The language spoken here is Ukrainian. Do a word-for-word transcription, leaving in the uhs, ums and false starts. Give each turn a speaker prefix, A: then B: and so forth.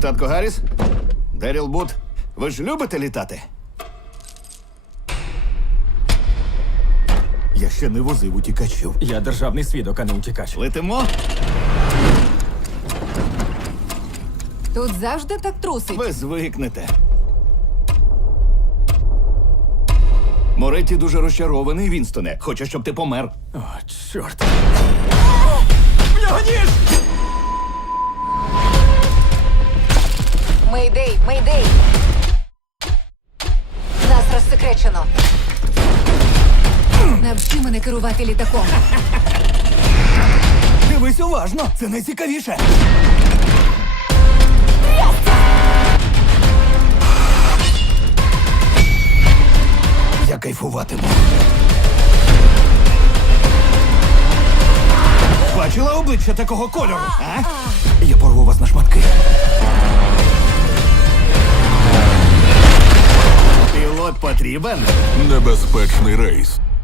A: Татко Гарріс? Деріл Бут, ви ж любите літати? Я ще не возив утікачів.
B: Я державний свідок, а не утікач.
A: Летимо?
C: Тут завжди так трусить.
A: Ви звикнете. Моретті дуже розчарований, Вінстоне. Хоче, щоб ти помер.
B: О, чорт. В нього ніж!
C: Мейдей, мейдей! Нас розсекречено. Навчи мене керувати літаком.
A: Дивись уважно, це найцікавіше. Я кайфуватиму. Бачила обличчя такого кольору, а? Я порву вас на шматки. Пілот потрібен?
D: Небезпечний рейс.